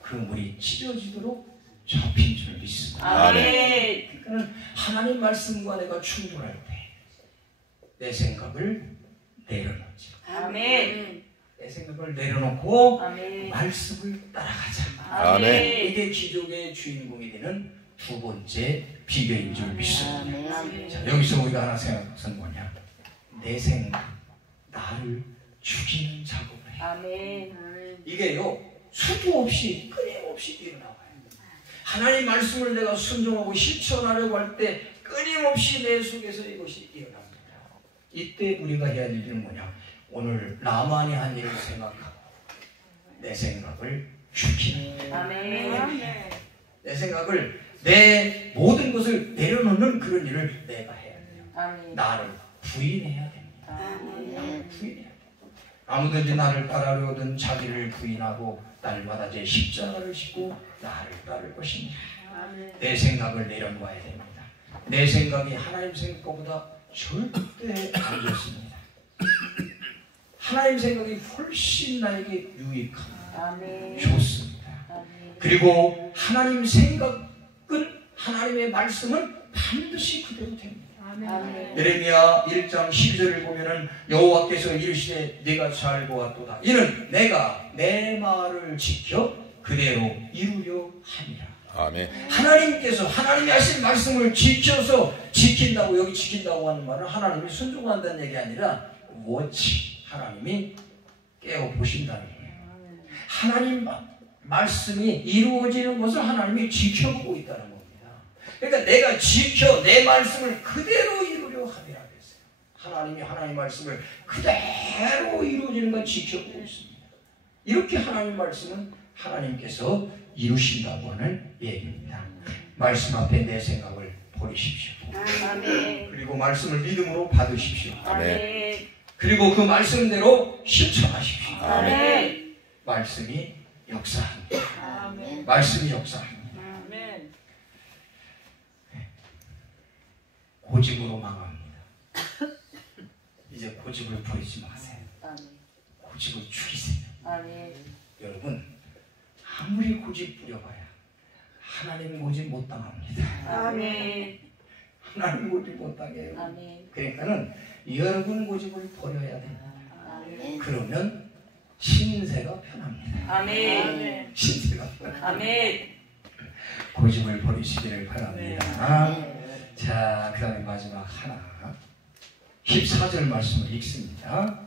그물이 찢어지도록 잡힌 줄 믿습니다. 아멘. 그러니까 하나님 말씀과 내가 충돌할 때 내 생각을 내려놓지. 아멘. 내 생각을 내려놓고 아멘. 말씀을 따라가자. 아멘. 이게 기적의 주인공이 되는 두 번째 비결인 줄 믿습니다. 아멘. 자, 여기서 우리가 하나 생각한 것은 뭐냐? 내 생각, 나를 죽이는 작업을 해. 아멘. 이게요, 수도 없이 끊임없이 일어나와요. 하나님 말씀을 내가 순종하고 실천하려고 할 때 끊임없이 내 속에서 이것이 일어납니다. 이때 우리가 해야 될 일은 뭐냐? 오늘 나만이 한 일을 생각하고 내 생각을 죽이는. 아멘. 내 생각을, 내 모든 것을 내려놓는 그런 일을 내가 해야 돼요. 아멘. 나를 부인해야 됩니다. 아멘. 나를 부인해야 돼요. 아무든지 나를 따르려든 자기를 부인하고 날마다 제 십자가를 싣고 나를 따를 것입니다. 아멘. 내 생각을 내려놓아야 됩니다. 내 생각이 하나님 생각보다 절대 안 좋습니다. 하나님 생각이 훨씬 나에게 유익합니다. 아멘. 좋습니다. 아멘. 그리고 하나님 생각은, 하나님의 말씀은 반드시 그대로 됩니다. 아멘. 예레미야 1장 12절을 보면은 여호와께서 이르시되 네가 잘 보았도다. 이는 내가 내 말을 지켜 그대로 이루려 함이라. 아멘. 하나님께서 하나님이 하신 말씀을 지켜서 지킨다고, 여기 지킨다고 하는 말은 하나님이 순종한다는 얘기 아니라 워치, 하나님이 깨어보신다는 거예요. 하나님 말씀이 이루어지는 것을 하나님이 지켜보고 있다는 겁니다. 그러니까 내가 지켜 내 말씀을 그대로 이루려 함이라 그랬어요. 하나님이 하나님 말씀을 그대로 이루어지는 걸 지켜보고 있습니다. 이렇게 하나님 말씀은 하나님께서 이루신다고 하는 얘기입니다. 말씀 앞에 내 생각을 버리십시오. 아멘. 그리고 말씀을 믿음으로 받으십시오. 아멘. 그리고 그 말씀대로 실천하십시오. 아멘. 말씀이 역사합니다. 아멘. 말씀이 역사합니다. 아멘. 고집으로 망합니다. 이제 고집을 부리지 마세요. 아멘. 고집을 죽이세요. 아멘. 여러분, 아무리 고집 부려봐야 하나님 고집 못 당합니다. 아멘. 하나님 고집 못 당해요. 아멘. 그러니까는 여러분 고집을 버려야 됩니다. 아멘. 그러면 신세가 편합니다. 아멘. 신세가 편합니다. 아멘. 고집을 버리시기를 바랍니다. 자, 그 다음에 마지막 하나 14절 말씀을 읽습니다.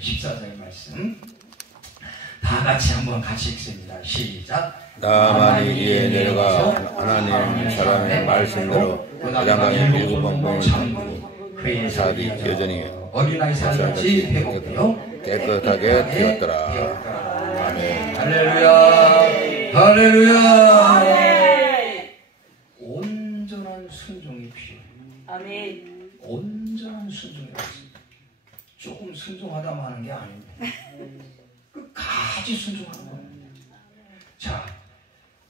14절 말씀 다 같이 한번 같이 읽습니다. 시작. 나만이 이에 내려가 하나님 사람의 말씀대로 야단강에 일곱 번 참고 그의 살이 여전히 어린아이 살같이 회복되어 깨끗하게 되었더라. 아멘. 할렐루야. 할렐루야. 아멘. 온전한 순종이 필요해요. 아멘. 온전한 순종이 필요합니다. 조금 순종하다 마는 게 아닙니다. 끝까지 끝까지 순종하는 겁니다. 자,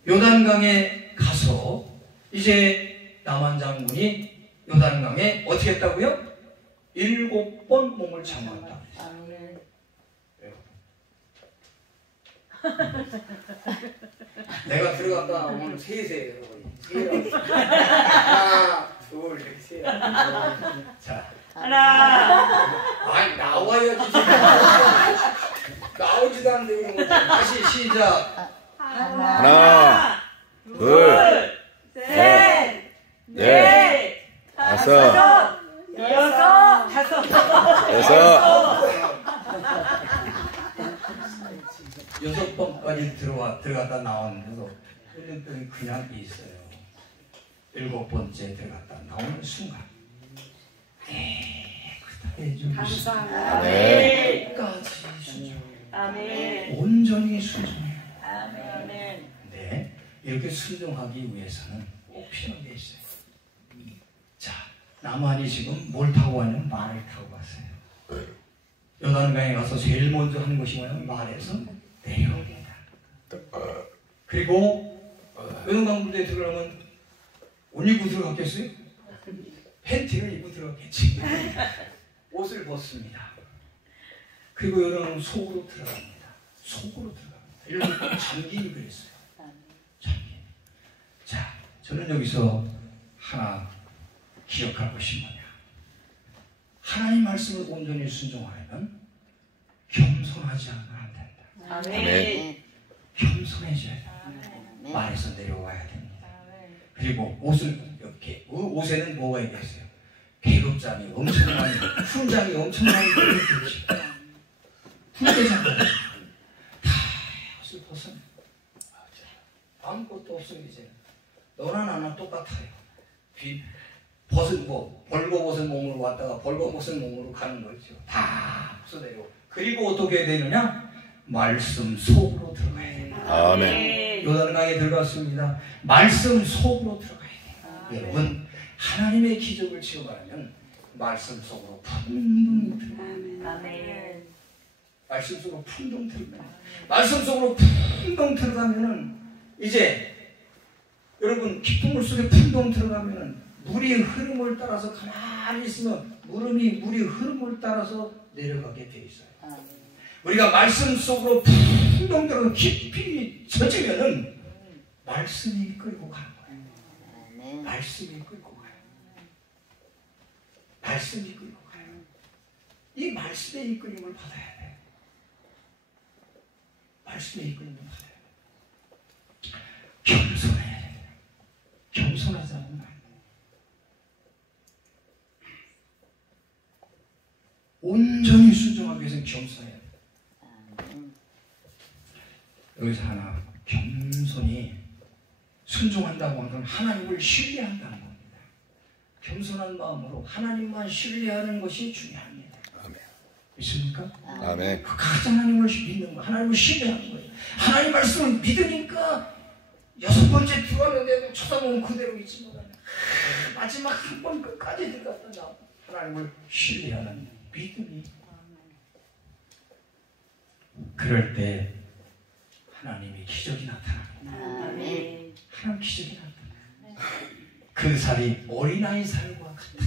요단강에 가서 이제 남한 장군이 요단강에 어떻게 했다고요? 7번 몸을 잠갔다. 아멘. 내가 들어갔다 오늘 세세 하나, 둘, 셋. 자, 하나. 아니 나와야지. 나오지도 않는데 그런 거. 다시 시작. 하나, 둘, 셋. 넷, 다섯, 여섯. 여섯, 6번까지 들어갔다 나왔는데도 그냥 있어요. 7번째 들어갔다 나오는 순간 감사합니다. 네. 끝까지 순종. 아멘. 온전히 순종해요. 아멘. 근데 이렇게 순종하기 위해서는 꼭 필요한 게 있어요. 자, 나만이 지금 뭘 타고 왔냐면 말을 타고 왔어요. 요단강에 가서 제일 먼저 하는 것이 뭐냐면 말에서 내려옵니다. 그리고 요단강 물에 들어가면 옷 입고 들어갔겠어요? 팬티를 입고 들어갔겠지. 옷을 벗습니다. 그리고 요단강은 속으로 들어갑니다. 속으로 들어갑니다. 이런 잠기니 그랬어요. 잠기니. 자, 저는 여기서 하나 기억할 것이 뭐냐. 하나님 말씀을 온전히 순종하려면 겸손하지 않으면 안 된다. 아멘. 겸손해져야 된다. 말에서 내려와야 됩니다. 그리고 옷을 이렇게 옷에는 뭐가 있겠어요? 계급장이 엄청 많이, 훈장이 엄청 많이 있겠지. 훈계장 다 옷을 벗으면 아무것도 없어요. 이제 너나 나나 똑같아요. 벌거벗은 몸으로 왔다가 벌거벗은 몸으로 가는 거죠. 다 벗어내고. 그리고 어떻게 되느냐? 말씀 속으로 들어가야 돼요. 아멘. 요단강에 들어갔습니다. 말씀 속으로 들어가야 돼요. 여러분, 하나님의 기적을 체험하려면 말씀 속으로 풍덩 들어가야 돼요. 아멘. 말씀 속으로 풍덩 들어가야 돼요. 말씀 속으로 풍덩 들어가면은 이제 여러분 깊은 물 속에 풍덩 들어가면은 물이 흐름을 따라서 가만히 있으면 물이 흐름을 따라서 내려가게 돼 있어요. 우리가 말씀 속으로 풍덩 들어서 깊이 젖으면은 말씀이 끌고 가는 거예요. 말씀이 끌고 가요. 말씀이 끌고 가요. 이 말씀의 이끌림을 받아야 돼. 말씀의 이끌림을 받아야 돼. 겸손해야 돼. 겸손하지 않으면 안 돼. 온전히 순종하기 위해서는 겸손해야 돼. 여기서 하나, 겸손히 순종한다고 하는 건 하나님을 신뢰한다는 겁니다. 겸손한 마음으로 하나님만 신뢰하는 것이 중요합니다. 아멘. 믿습니까? 아멘. 가장 하나님을 믿는 거, 하나님을 신뢰하는 거예요. 하나님 말씀을 믿으니까 6번째 들어갔는데도 쳐다보면 그대로 있지 못하네. 마지막 한 번 끝까지 들어갔다 나 하나님을 신뢰하는 믿음이. 그럴 때 하나님이 기적이 나타납니다. 아멘. 하나님 기적이 나타나요. 그 살이 어린아이 살과 같다.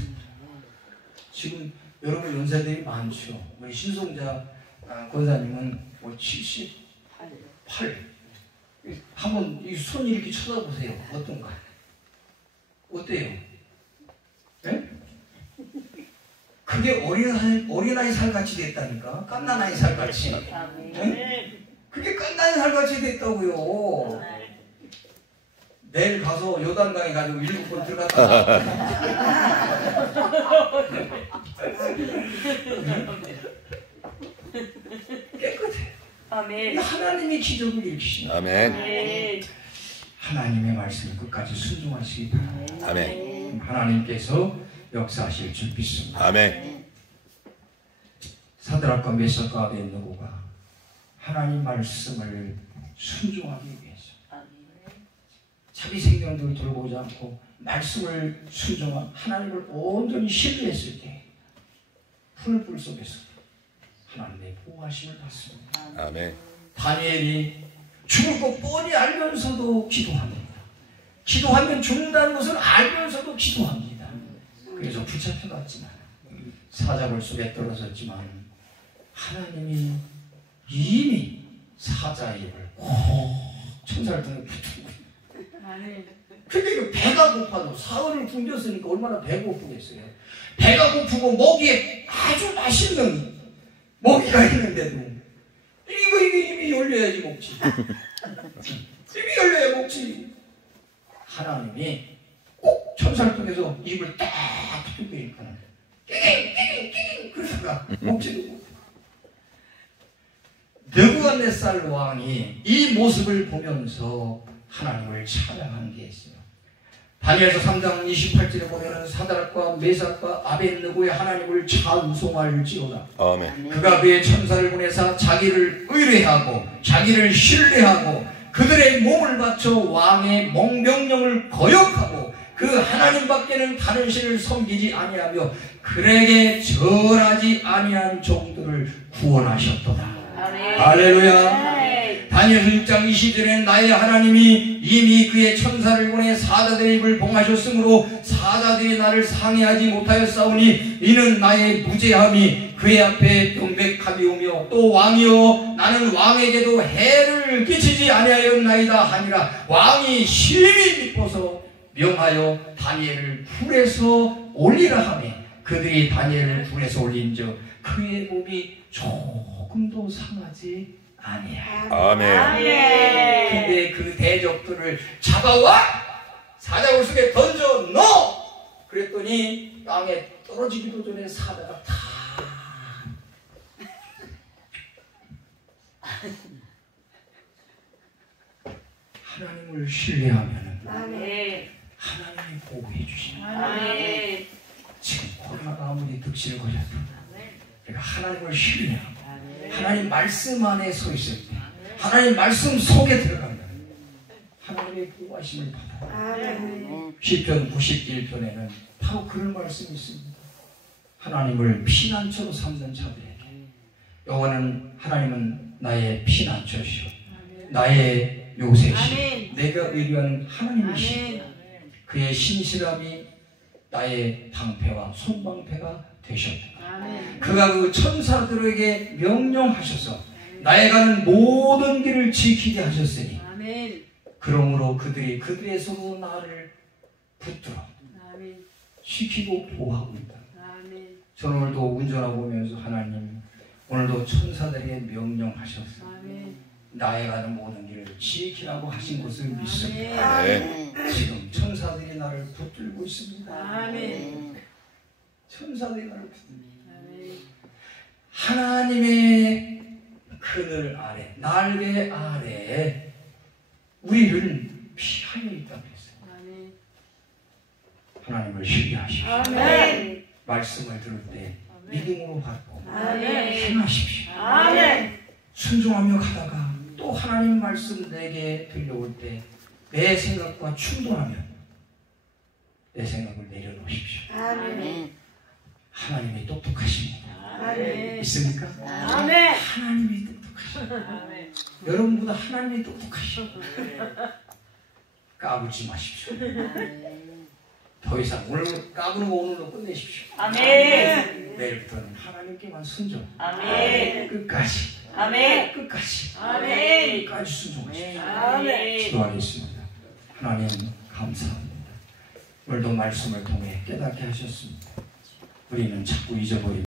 지금 여러분 연세들이 많죠. 우리 신송자 권사님은 뭐 78. 한번 이 손 이렇게 쳐다보세요. 어떤가? 어때요? 네? 그게 어린아이 살같이 됐다니까. 갓난아이 살같이. 네? 그게 갓난아이 살같이 됐다고요. 내일 가서 요단강에 가지고 7번 들어갔다. 깨끗해. 아멘. 하나님이 기적을 일으키십니다. 아멘. 아멘. 하나님의 말씀을 끝까지 순종하시기 바랍니다. 아멘. 하나님께서 역사하실 줄 믿습니다. 아멘. 사드락과 메삭과 아벳느고가 하나님 말씀을 순종하기 위해서 자기 생명을 돌보지 않고 말씀을 순종한 하나님을 온전히 신뢰했을 때 풀불 속에서 하나님의 보호하심을 받습니다. 아멘. 다니엘이 죽을 것 뻔히 알면서도 기도합니다. 기도하면 죽는다는 것을 알면서도 기도합니다. 그래서 붙잡혀갔지만 사자굴 속에 떨어졌지만 하나님이 이미 사자의 입을 꼭 천사를 통해 붙들고 그러니까 배가 고파도 사흘을 굶겼으니까 얼마나 배고프겠어요. 배가 고프고 목에 아주 맛있는 먹이가 있는데도 이거 입이 열려야지 먹지. 입이 열려야 먹지. 하나님이 꼭 천사를 통해서 입을 딱 붙들고 있거든. 끼깅 그러다가 먹지도 못해. 느부갓네살 왕이 이 모습을 보면서 하나님을 찬양하는 게 있어요. 다니엘서 3장 28절에 보면은 사드락과 메삭과 아벳느고의 하나님을 찬송할지어다. 아멘. 그가 그의 천사를 보내사 자기를 의뢰하고 자기를 신뢰하고 그들의 몸을 바쳐 왕의 명령을 거역하고 그 하나님밖에는 다른 신을 섬기지 아니하며 그에게 절하지 아니한 종들을 구원하셨도다. 할렐루야. 다니엘서 6장 20절에는 나의 하나님이 이미 그의 천사를 보내 사자들의 입을 봉하셨으므로 사자들이 나를 상해하지 못하였사오니 이는 나의 무죄함이 그의 앞에 명백함이오며 또 왕이여 나는 왕에게도 해를 끼치지 아니하였나이다 하니라. 왕이 심히 기뻐서 명하여 다니엘을 불에서 올리라 하며 그들이 다니엘을 불에서 올린즉 그의 몸이 조금도 상하지 아니야. 아멘. 근데 그 대적들을 잡아와 사자굴 속에 던져 넣어. 그랬더니 땅에 떨어지기도 전에 사자가 다 하나님을 신뢰하면 하나님이 보호해 주십니다. 지금 코로나가 아무리 득실을 거려도 내가 하나님을 신뢰하고 하나님 말씀 안에 서 있을 때 하나님 말씀 속에 들어가면 하나님의 보호하심을 받아요. 시편 91편에는 바로 그런 말씀이 있습니다. 하나님을 피난처로 삼는 자들에게 여호와는 하나님은 나의 피난처시오 나의 요새시오 내가 의뢰하는 하나님이시오 그의 신실함이 나의 방패와 손방패가 되셨다. 그가 그 천사들에게 명령하셔서 나의 가는 모든 길을 지키게 하셨으니 그러므로 그들의 서로 나를 붙들어 지키고 보호하고 있다. 저는 오늘도 운전하고 오면서 하나님 오늘도 천사들에게 명령하셔서 나의 가는 모든 길을 지키라고 하신 것을 믿습니다. 지금 천사들이 나를 붙들고 있습니다. 천사들이 나를 붙듭니다. 하나님의 그늘 아래, 날개 아래 우리를 피하여 있다고 했어요. 하나님을 신뢰하십시오. 말씀을 들을 때 믿음으로 받고 행하십시오. 순종하며 가다가 또 하나님 말씀 내게 들려올 때 내 생각과 충돌하면 내 생각을 내려놓으십시오. 하나님이 똑똑하십니다. 있습니까? 하나님이 똑똑하십니다. 여러분보다 하나님이 똑똑하십니다. 까불지 마십시오. 더 이상 오늘 까부는 거 오늘로 끝내십시오. 내일부터는 하나님께만 순종. 끝까지. 끝까지 순종하십시오. 기도하겠습니다. 하나님 감사합니다. 오늘도 말씀을 통해 깨닫게 하셨습니다. 우리는 자꾸 잊어버리고